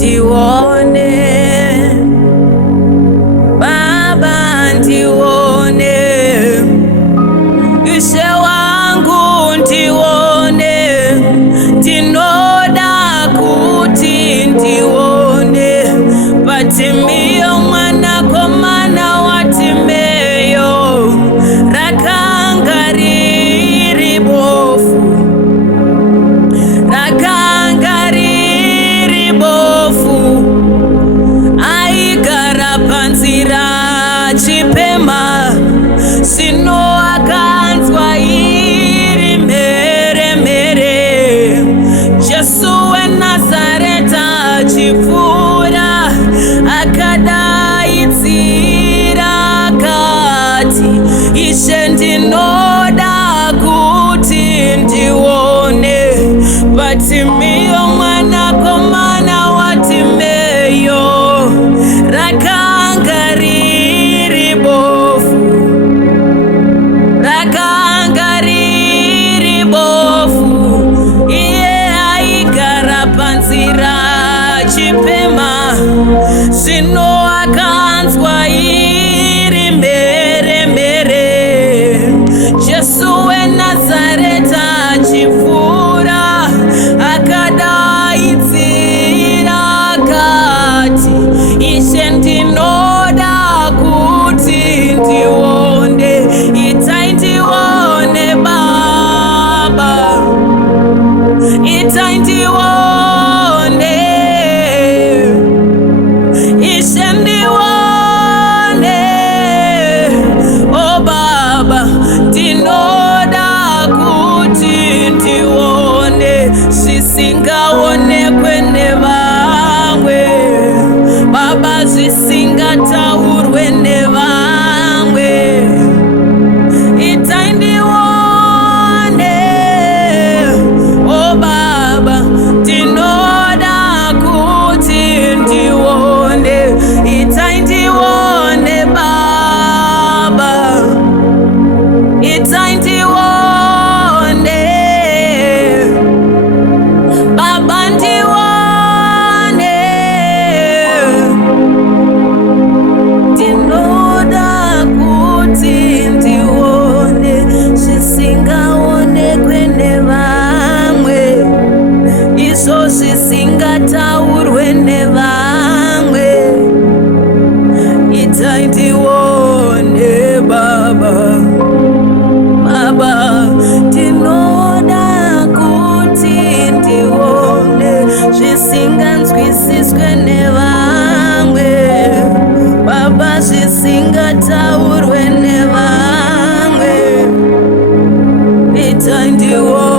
ndione, Baba ndione, Ishe wangu ndione, ndinoda kuti ndione Bartimeyo mwanakomana wa Timeyo, rakanga riri bofu, rakanga riri bofu, aigara panzira achipema, sino akanzwa iri mere mere. Jesu weNazareta achipfuura, akadaidzira akati, Ishe ndinoda kuti ndione Bartimeyo mwanakomana wa Timeyo, rakanga riri bofu, rakanga riri bofu, iye aigara panzira achipema, sino akanzwa iri mere mere. Jesu weNazareta achipfuura, akadaidzira akati, Ishe ndinoda kuti ndione, itai ndione Baba, itai ndione, Ishe ndione, oh Baba, ndinoda kuti ndione zvisingaonekwe nevamwe, Baba, zvisingataurwe nevamwe, itai ndione, oh Baba, ndinoda kuti ndione, itai ndione Baba, itai ndione, Baba ndione, ndinoda kuti ndione zvisingaonekwe nevamwe, izvo zvisingataurwe nevamwe, itai ndione Baba, Baba, ndinoda kuti ndione zvisinganzwisiswe nevamwe, Baba, zvisingataurwe nevamwe, itai ndione.